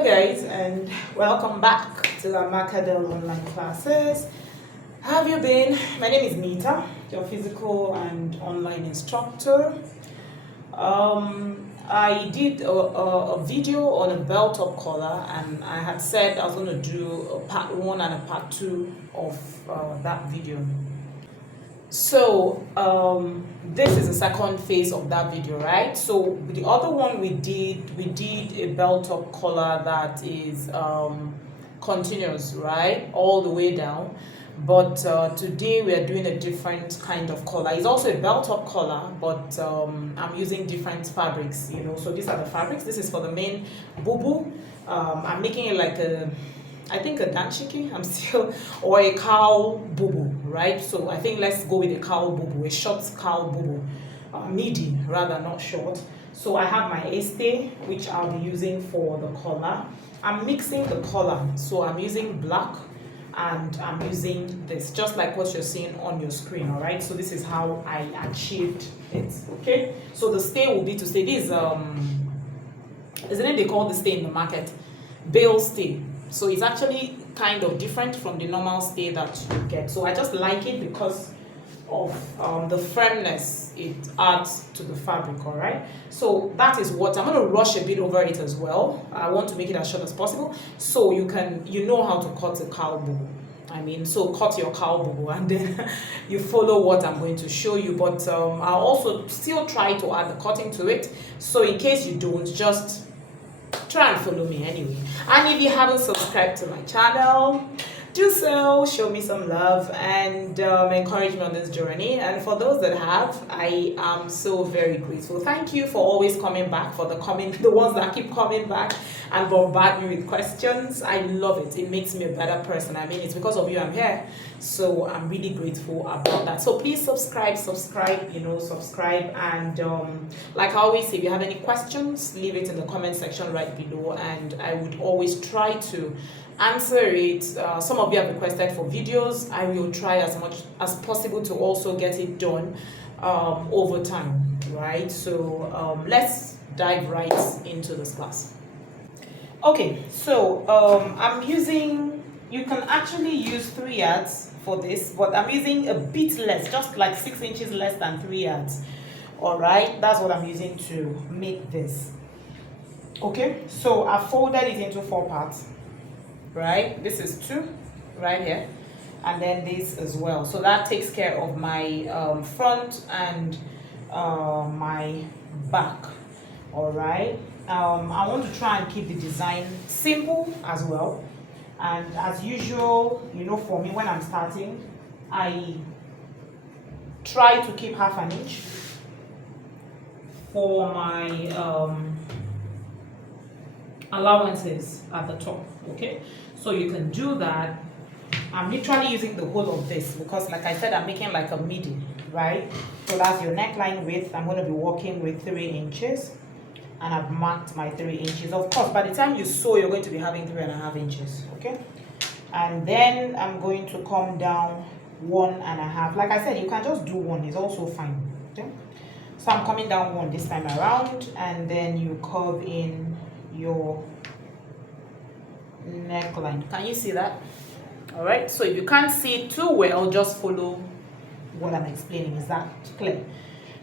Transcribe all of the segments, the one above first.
Hello guys, and welcome back to the Macadel online classes. How have you been? My name is Nita, your physical and online instructor. I did a video on a belt top collar, and I had said I was going to do a part 1 and a part 2 of that video. So this is the second phase of that video, right? So the other one we did a belt top collar that is continuous, right, all the way down. But today we are doing a different kind of collar. It's also a belt top collar, but I'm using different fabrics, you know. So these are the fabrics. This is for the main bubu. I'm making it like I think a danshiki, or a cow bubu, right? So I think let's go with a cow bubu, a short cow bubu, midi rather, not short. So I have my este, which I'll be using for the collar. I'm mixing the collar, so I'm using black and I'm using this, just like what you're seeing on your screen, all right? So this is how I achieved it, okay? So the stay will be to stay. This isn't it they call the stay in the market? Bale stay. So it's actually kind of different from the normal stay that you get. So I just like it because of the firmness it adds to the fabric, all right? So that is what I'm going to rush a bit over it as well. I want to make it as short as possible so you know how to cut a cow bubu. I mean, so cut your cow bubu and then you follow what I'm going to show you. But I'll also still try to add the cutting to it. So in case you don't, just try and follow me anyway. And if you haven't subscribed to my channel, do so. Show me some love and encourage me on this journey. And for those that have, I am so very grateful. Thank you for always coming back, for the ones that keep coming back and bombard me with questions. I love it. It makes me a better person. I mean, it's because of you I'm here. So I'm really grateful about that. So please subscribe, and like I always say, if you have any questions, leave it in the comment section right below, and I would always try to answer it. Some of you have requested for videos. I will try as much as possible to also get it done over time, right? So let's dive right into this class. Okay, so I'm using, you can actually use 3 yards for this, but I'm using a bit less, just like 6 inches less than 3 yards. All right, that's what I'm using to make this. Okay, so I folded it into 4 parts, right? This is 2 right here, and then this as well. So that takes care of my front and my back. All right, I want to try and keep the design simple as well. And as usual, you know, for me, when I'm starting, I try to keep 1/2 inch for my allowances at the top, okay? So you can do that. I'm literally using the whole of this because, like I said, I'm making like a midi, right? So that's your neckline width. I'm going to be working with 3 inches. And I've marked my 3 inches. Of course, by the time you sew, you're going to be having 3.5 inches, okay? And then I'm going to come down 1.5. Like I said, you can just do 1, it's also fine, okay? So I'm coming down 1 this time around, and then you curve in your neckline. Can you see that? All right, so if you can't see it too well, just follow what I'm explaining. Is that clear?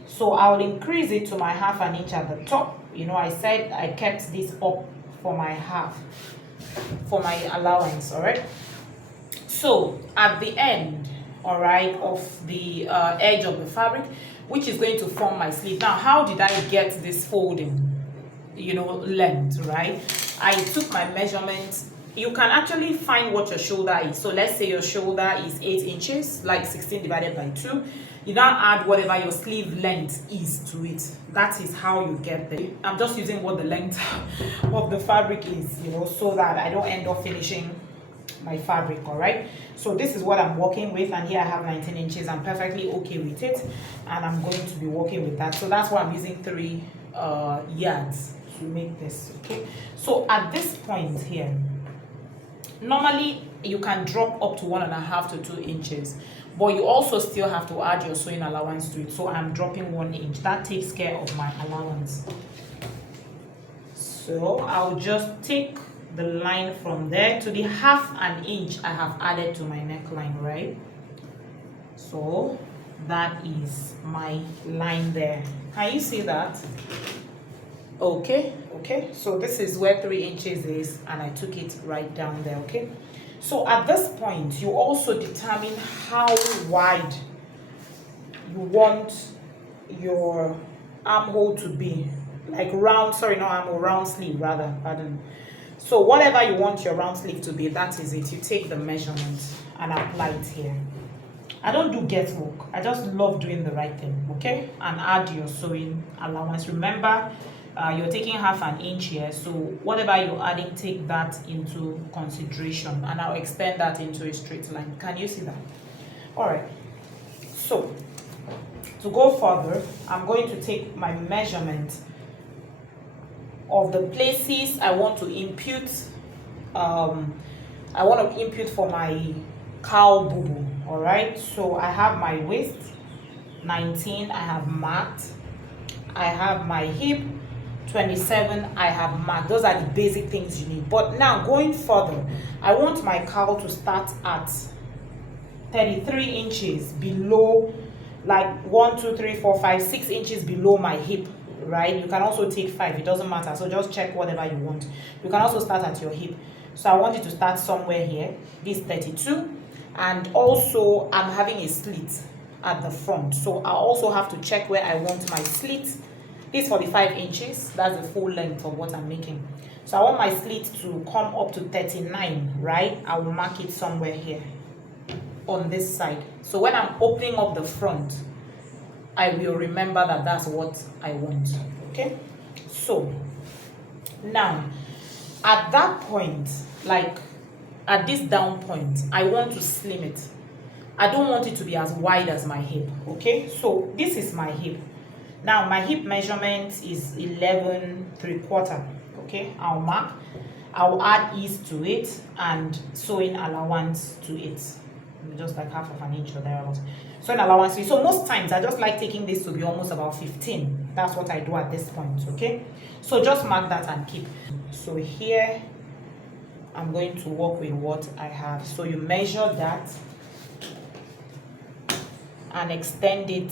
So I'll increase it to my 1/2 inch at the top. You know, I said I kept this up for my for my allowance, all right? So at the end, all right, of the edge of the fabric, which is going to form my sleeve. Now, how did I get this folding, you know, length, right? I took my measurements. You can actually find what your shoulder is. So let's say your shoulder is 8 inches, like 16 divided by 2. You now add whatever your sleeve length is to it. That is how you get there. I'm just using what the length of the fabric is, you know, so that I don't end up finishing my fabric, all right? So this is what I'm working with, and here I have 19 inches. I'm perfectly okay with it, and I'm going to be working with that. So that's why I'm using 3 yards to make this, okay? So at this point here, normally you can drop up to 1.5 to 2 inches, but you also still have to add your sewing allowance to it. So I'm dropping 1 inch. That takes care of my allowance. So I'll just take the line from there to the 1/2 inch I have added to my neckline, right? So that is my line there. Can you see that? Okay, so this is where 3 inches is, and I took it right down there. Okay, so at this point you also determine how wide you want your armhole to be, like round, sorry, not armhole, round sleeve rather, pardon. So whatever you want your round sleeve to be, that is it. You take the measurement and apply it here. I don't do guesswork, I just love doing the right thing. Okay, and add your sewing allowance. Remember, you're taking 1/2 inch here, so whatever you're adding, take that into consideration, and I'll extend that into a straight line. Can you see that? All right, so to go further, I'm going to take my measurement of the places I want to impute. I want to impute for my cow bubu. All right, so I have my waist 19, I have marked. I have my hip 27, I have marked. Those are the basic things you need. But now going further, I want my cow to start at 33 inches below, like 1 2 3 4 5 6 inches below my hip, right? You can also take 5, it doesn't matter. So just check whatever you want. You can also start at your hip. So I want you to start somewhere here. This 32, and also I'm having a slit at the front, so I also have to check where I want my slit. This 45 inches, that's the full length of what I'm making. So I want my slit to come up to 39, right? I will mark it somewhere here on this side. So when I'm opening up the front, I will remember that that's what I want. Okay, so now at that point, like at this down point, I want to slim it. I don't want it to be as wide as my hip. Okay, so this is my hip. Now my hip measurement is 11 3/4. Okay, I'll mark, I'll add ease to it and sewing allowance to it, just like 1/2 inch or thereabouts. Sewing allowance to it. So most times I just like taking this to be almost about 15. That's what I do at this point. Okay, so just mark that and keep. So here I'm going to work with what I have. So you measure that and extend it.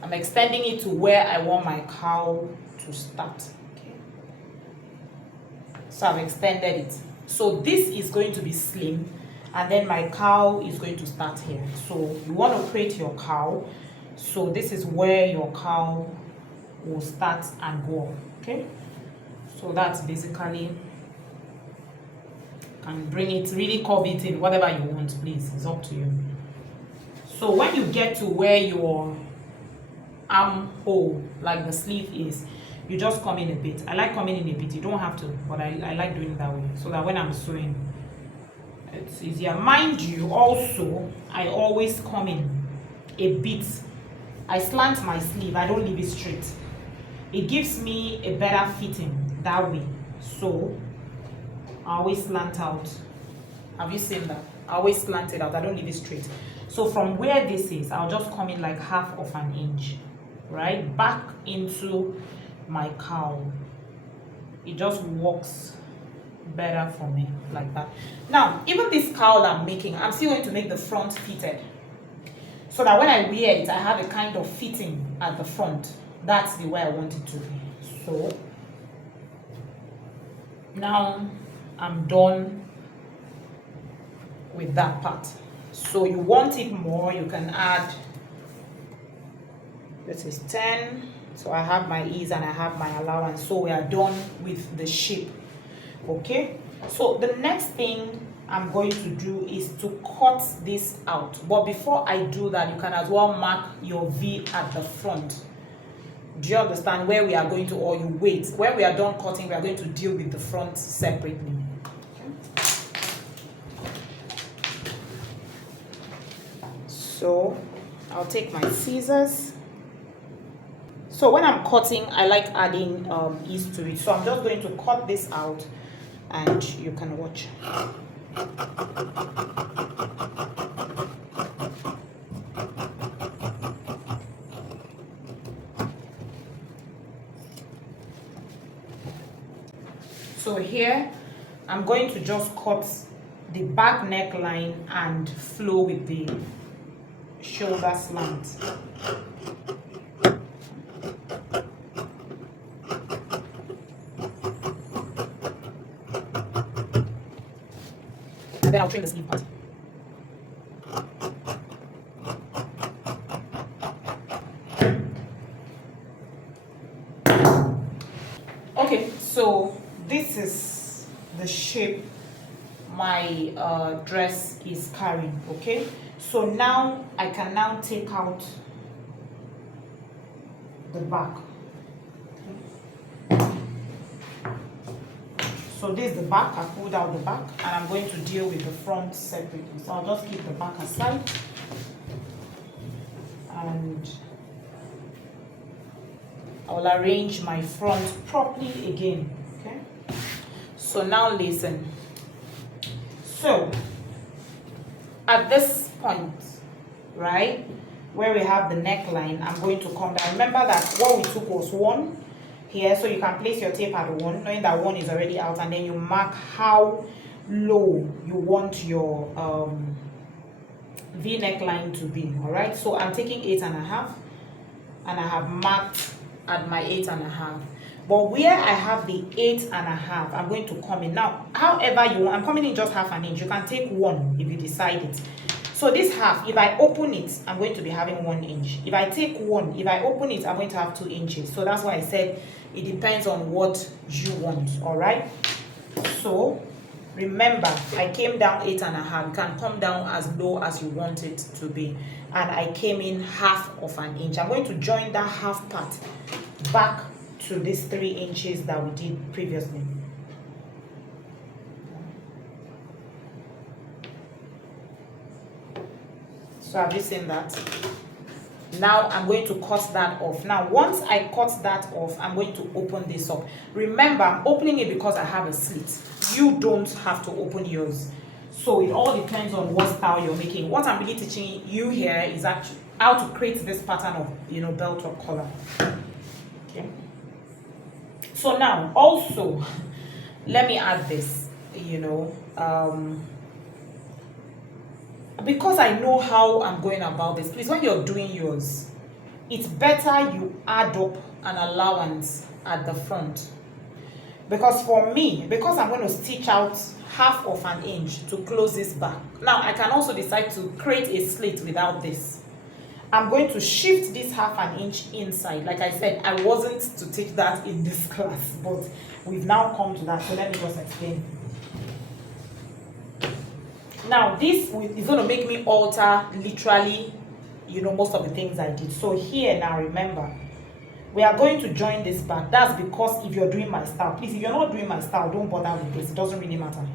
I'm extending it to where I want my cow to start. Okay, so I've extended it. So this is going to be slim, and then my cow is going to start here. So you want to create your cow. So this is where your cow will start and go. Okay, so that's basically, and bring it, really curve it in, whatever you want, please, it's up to you. So when you get to where your armhole, like the sleeve is, you just come in a bit. I like coming in a bit, you don't have to, but I like doing it that way, so that when I'm sewing, it's easier. Mind you, also, I always come in a bit. I slant my sleeve, I don't leave it straight. It gives me a better fitting that way. So I always slant out. Have you seen that? I always slant it out, I don't leave it straight. So from where this is, I'll just come in like 1/2 inch, right, back into my cowl. It just works better for me like that. Now, even this cowl I'm making, I'm still going to make the front fitted, so that when I wear it, I have a kind of fitting at the front. That's the way I want it to be. So now I'm done with that part. So you want it more, you can add, this is 10, so I have my ease and I have my allowance. So we are done with the shape. Okay, so the next thing I'm going to do is to cut this out. But before I do that, you can as well mark your V at the front. Do you understand where we are going to, or you wait? When we are done cutting, we are going to deal with the front separately. So I'll take my scissors. So when I'm cutting, I like adding ease to it. So I'm just going to cut this out and you can watch. So here I'm going to just cut the back neckline and flow with the shoulder slant. And then I'll trim the sleeve part. Okay, so this is the shape my dress is carrying. Okay, so now I can now take out the back. So this is the back. I pulled out the back, and I'm going to deal with the front separately. So I'll just keep the back aside, and I'll arrange my front properly again. Okay, so now listen. So at this point, right, where we have the neckline, I'm going to come down. Remember that what we took was 1 here, so you can place your tape at 1, knowing that 1 is already out, and then you mark how low you want your V neckline to be. All right, so I'm taking 8.5, and I have marked at my 8.5. But where I have the 8.5, I'm going to come in now. However you want, I'm coming in just half an inch. You can take 1 if you decide it. So this half, if I open it, I'm going to be having 1 inch. If I take 1, if I open it, I'm going to have 2 inches. So that's why I said it depends on what you want. All right. So remember, I came down 8.5. You can come down as low as you want it to be, and I came in half of an inch. I'm going to join that half part back to these 3 inches that we did previously. So have you seen that? Now I'm going to cut that off. Now once I cut that off, I'm going to open this up. Remember, I'm opening it because I have a slit. You don't have to open yours. So it all depends on what style you're making. What I'm really teaching you here is actually how to create this pattern of, you know, belt or collar. Okay. So now also let me add this, you know, because I know how I'm going about this, please, when you're doing yours, it's better you add up an allowance at the front. Because for me, because I'm going to stitch out half of an inch to close this back. Now I can also decide to create a slit without this. I'm going to shift this half an inch inside. Like I said, I wasn't to teach that in this class, but we've now come to that. So let me just explain. Now this is going to make me alter literally, you know, most of the things I did. So here now, remember, we are going to join this back. That's because if you're doing my style, please, if you're not doing my style, don't bother with this. It doesn't really matter.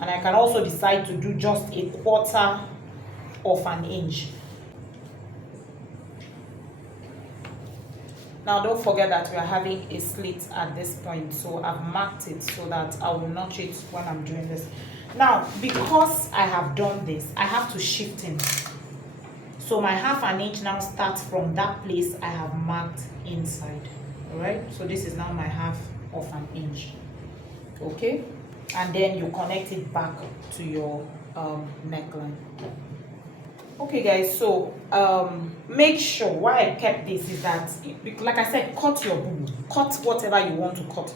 And I can also decide to do just 1/4 of an inch. Now don't forget that we are having a slit at this point, so I've marked it so that I will notch it when I'm doing this. Now because I have done this, I have to shift in. So my half an inch now starts from that place I have marked inside. All right, so this is now my half of an inch. Okay, and then you connect it back to your neckline. Okay guys, so make sure why I kept this is that, like I said, cut your bubu, cut whatever you want to cut.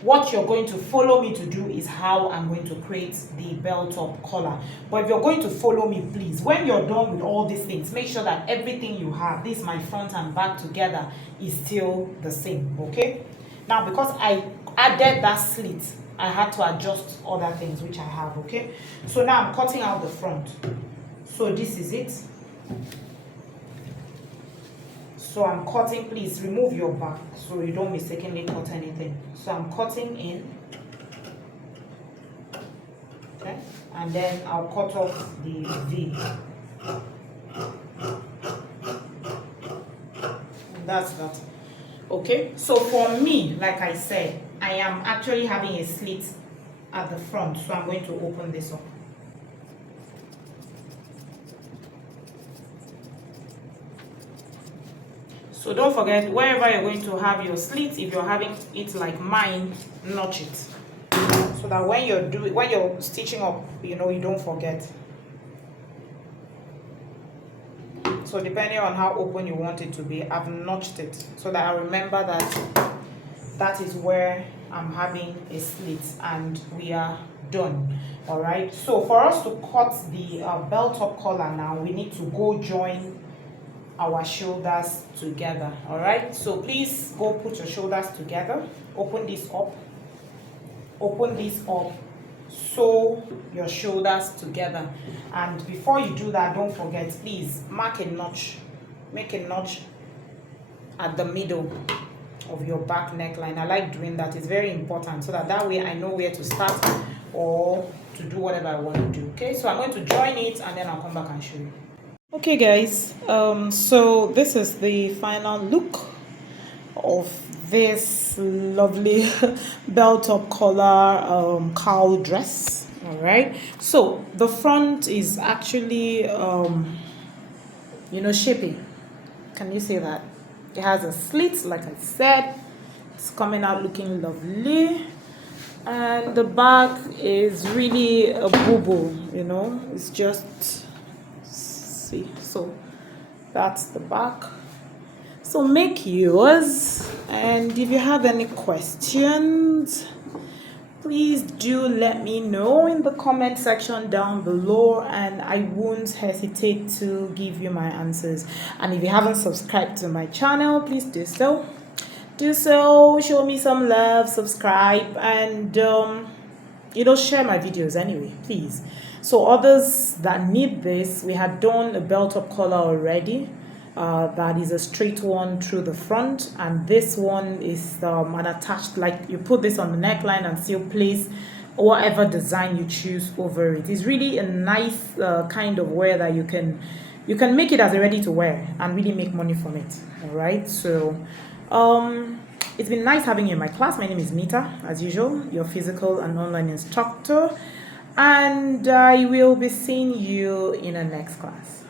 What you're going to follow me to do is how I'm going to create the belt top collar. But if you're going to follow me, please, when you're done with all these things, make sure that everything you have, this my front and back together, is still the same. Okay, now because I added that slit, I had to adjust other things which I have. Okay, so now I'm cutting out the front. So this is it. So I'm cutting, please remove your back so you don't mistakenly cut anything. So I'm cutting in. Okay, and then I'll cut off the V. And that's that. Okay, so for me, like I said, I am actually having a slit at the front, so I'm going to open this up. So don't forget, wherever you're going to have your slits, if you're having it like mine, notch it, so that when you're stitching up, you don't forget. So depending on how open you want it to be, I've notched it so that I remember that that is where I'm having a slit, and we are done. All right, so for us to cut the belt top collar now, we need to go join our shoulders together. All right, so please go put your shoulders together, open this up, sew your shoulders together. And before you do that, don't forget, please make a notch at the middle of your back neckline. I like doing that. It's very important, so that way I know where to start or to do whatever I want to do. Okay, so I'm going to join it and then I'll come back and show you. Okay guys, so this is the final look of this lovely belt top collar cowl dress. All right, so the front is actually shaping. Can you see that? It has a slit, like I said. It's coming out looking lovely, and the back is really a bubu. It's just, see, so that's the back. So make yours, and if you have any questions, please do let me know in the comment section down below, and I won't hesitate to give you my answers. And if you haven't subscribed to my channel, please do so. Show me some love, subscribe, and share my videos anyway, please. So others that need this, we had done a belt top collar already. That is a straight one through the front, and this one is an attached, like you put this on the neckline and still place whatever design you choose over it. It's really a nice kind of wear that you can make it as a ready to wear and really make money from it. All right, so it's been nice having you in my class. My name is Nita, as usual, your physical and online instructor, and I will be seeing you in the next class.